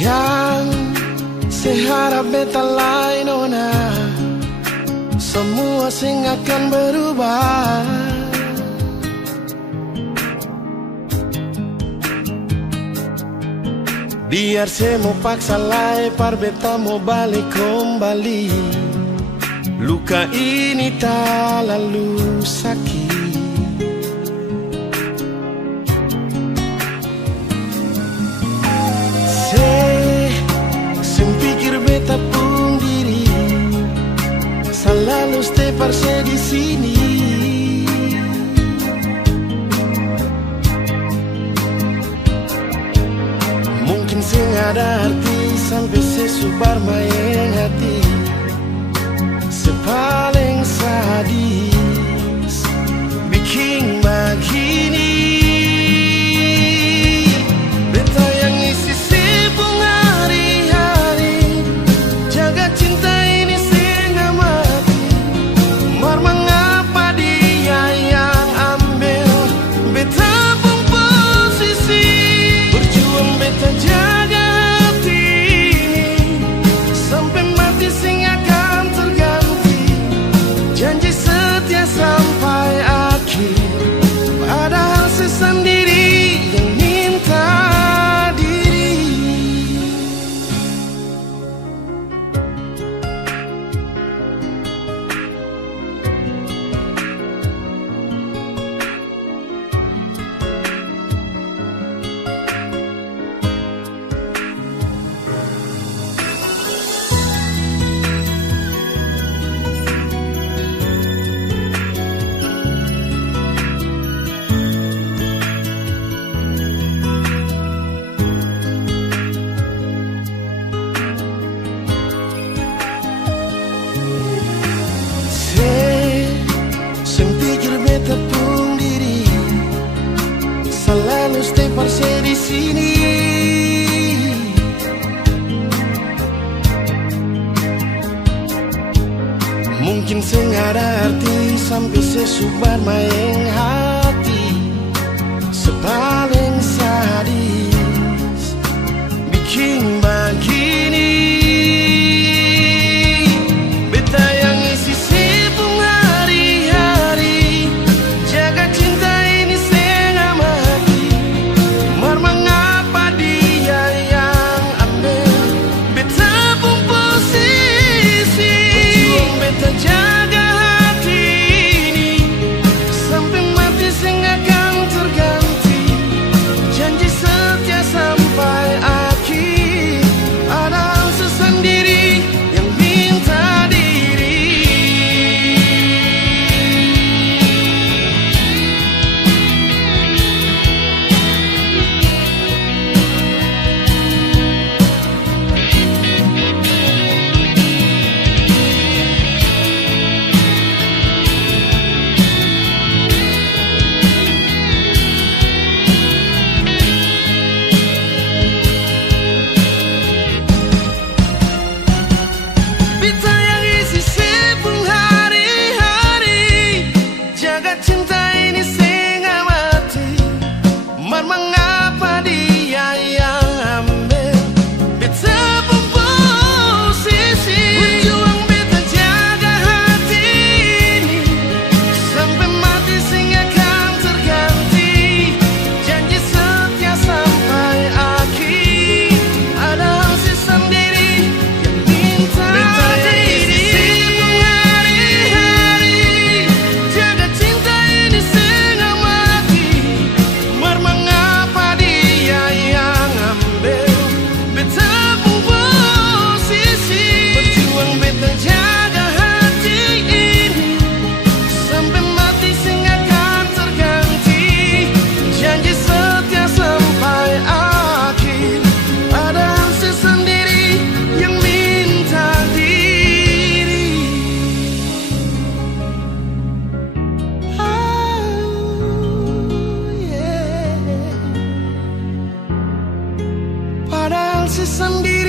Yang seharap beta lain ona, semua sing akan berubah. Biar saya mau paksa lai, par beta mau balik kembali. Luka ini tak lalu sakit. Beta pun diri selalu stay parse di sini. Mungkin sing ada arti sampai sesubar main hati, sepaling sadis bikin begini. Beta yang isi sibuk hari-hari, jaga cinta ini sehingga mati. Mar mengapa dia yang ambil beta pun posisi. Berjuang beta jaga hati ini, sampai mati sing akan terganti. Janji setia sampai akhir, padahal sesendiri yang minta diri. Beta pun diri selalu stay parse di sini. Mungkin sing ada arti sampai sesubar main hati, sepaling sadis bikin begini. Beta yang isi sibuk hari-hari, jaga cinta ini sehingga mati. Mar mengapa dia yang ambil beta pun posisi. Berjuang beta jaga hati ini, sampai mati sing akan terganti. Janji setia sampai akhir, padahal sesendiri yang minta diri. Beta yang isi sibuk hari-hari, jaga cinta ini sehingga mati. Mar mengapa dia yang ambil beta pun posisi. Berjuang beta jaga hati ini, sampai mati sing akan terganti. Janji setia sampai akhir, padahal sendiri yang minta. Jaga hati ini, sampai mati sing akan terganti. Janji setia sampai akhir, padahal sendiri yang minta diri. Padahal sendiri